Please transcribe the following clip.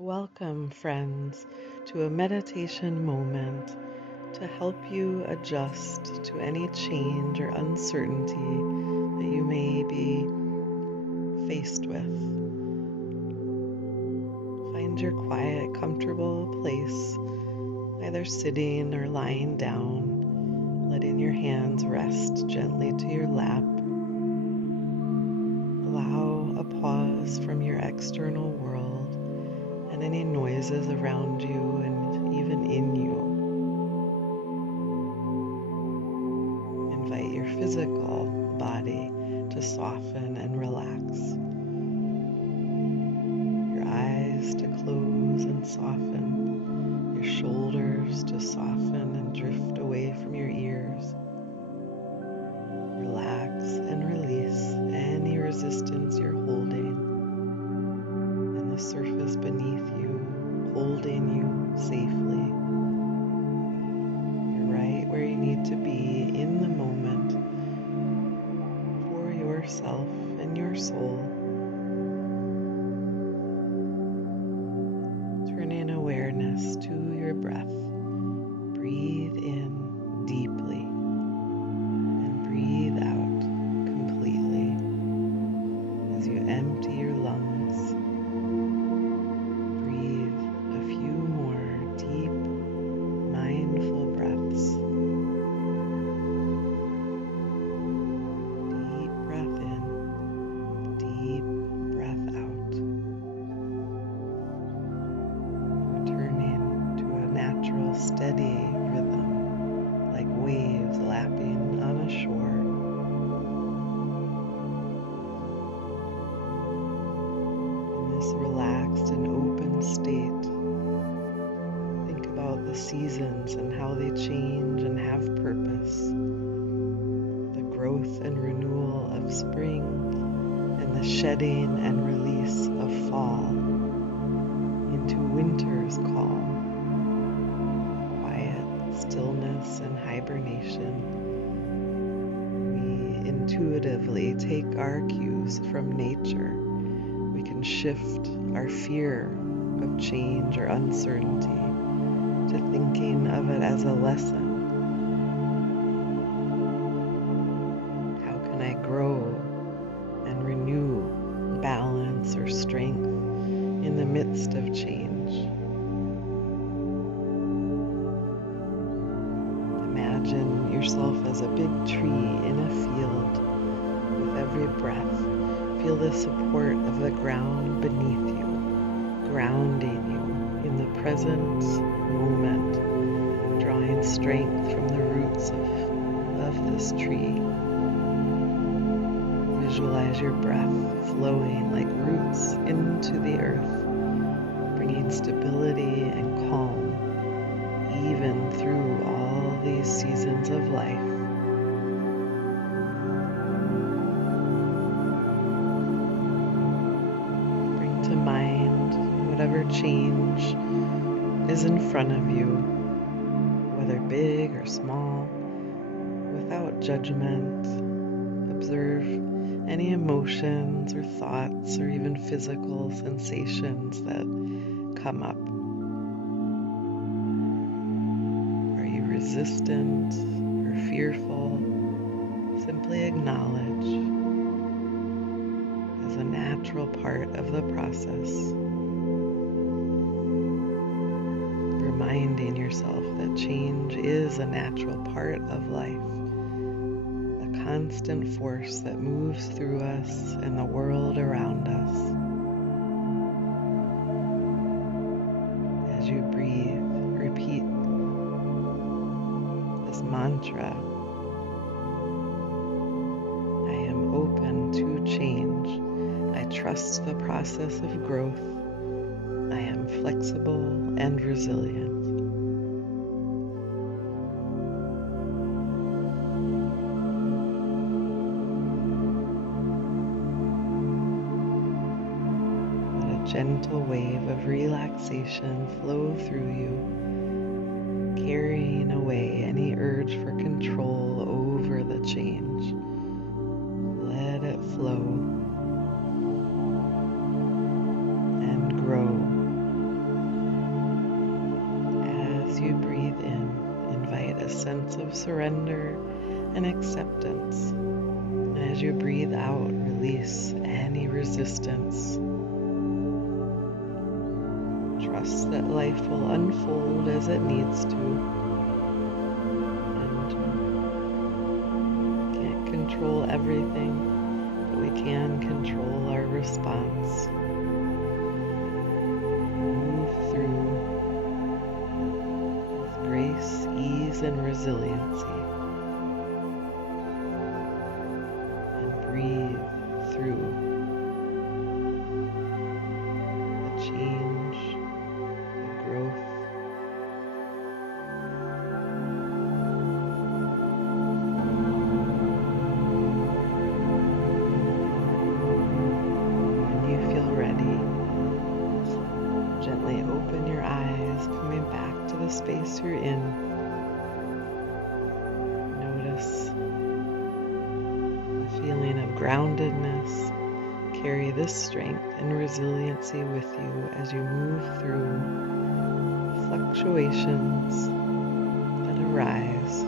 Welcome, friends, to a meditation moment to help you adjust to any change or uncertainty that you may be faced with. Find your quiet, comfortable place, either sitting or lying down, letting your hands rest gently to your lap. Allow a pause from your external world and any noises around you and even in you. Invite your physical body to soften and relax. Your eyes to close and soften. Your shoulders to soften and drift away from your ears. Relax and release any resistance you're holding, and the surface beneath you holding you safely. You're right where you need to be in the moment for yourself and your soul. Turning awareness to your breath. Breathe in deeply and breathe out completely as you empty your lungs. Breathe a few more deep, mindful breaths. Deep breath in, deep breath out. Returning to a natural, steady rhythm, like waves lapping on a shore. In this relaxed and open state, think about the seasons and how they change and have purpose. The growth and renewal of spring and the shedding and release of fall into winter's calm, quiet stillness and hibernation. We intuitively take our cues from nature. We can shift our fear of change or uncertainty to thinking of it as a lesson. How can I grow and renew balance or strength in the midst of change? Imagine yourself as a big tree in a field. With every breath, feel the support of the ground beneath you, grounding you in the present moment, drawing strength from the roots of this tree. Visualize your breath flowing like roots into the earth, bringing stability and calm even through all these seasons of life. Bring to mind whatever change is in front of you, whether big or small, without judgment. Observe any emotions or thoughts or even physical sensations that come up. Are you resistant or fearful? Simply acknowledge as a natural part of the process, reminding yourself that change is a natural part of life, a constant force that moves through us and the world around us. As you breathe, repeat this mantra: I am open to change. I trust the process of growth. I am flexible and resilient. Let a gentle wave of relaxation flow through you, carrying away any urge for control over the change. Let it flow and grow sense of surrender and acceptance. And as you breathe out, release any resistance. Trust that life will unfold as it needs to. And we can't control everything, but we can control our response. Move through with grace, ease, and resiliency. And breathe through the change, the growth. When you feel ready, gently open your eyes, coming back to the space you're in. Notice the feeling of groundedness. Carry this strength and resiliency with you as you move through fluctuations that arise.